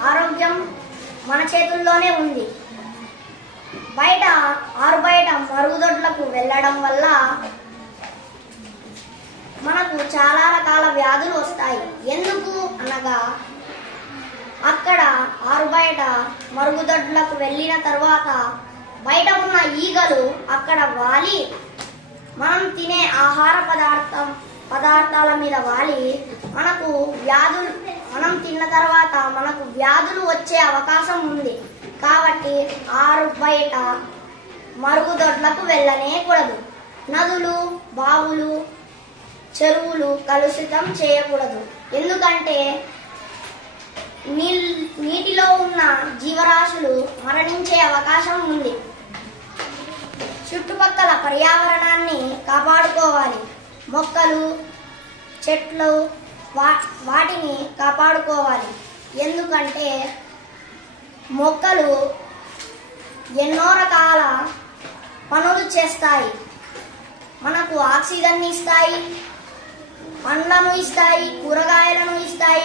ఆరోగ్యం మన చేతుల్లోనే ఉంది. ఆరుబయట మరుగుదొడ్లకు వెళ్ళడం వల్ల మనకు చాలా రకాల వ్యాధులు వస్తాయి. ఎందుకు అనగా అక్కడ ఆరుబయట మరుగుదొడ్లకు వెళ్ళిన తర్వాత బయట ఉన్న ఈగలు అక్కడ వాలి మనం తినే ఆహార పదార్థాల మీద వాలి మనం తిన్న తర్వాత మనకు వ్యాధులు వచ్చే అవకాశం ఉంది. కాబట్టి ఆరుబయట మరుగుదొడ్లకు వెళ్ళనేకూడదు. నదులు, బావులు, చెరువులు కలుషితం చేయకూడదు. ఎందుకంటే నీటిలో ఉన్న జీవరాశులు మరణించే అవకాశం ఉంది. చుట్టుపక్కల పర్యావరణాన్ని కాపాడుకోవాలి. మొక్కలు, చెట్లు వాటిని కాపాడుకోవాలి. ఎందుకంటే మొక్కలు ఎన్నో రకాల పనులు చేస్తాయి. మనకు ఆక్సిజన్ ఇస్తాయి, పండ్లను ఇస్తాయి, కూరగాయలను ఇస్తాయి.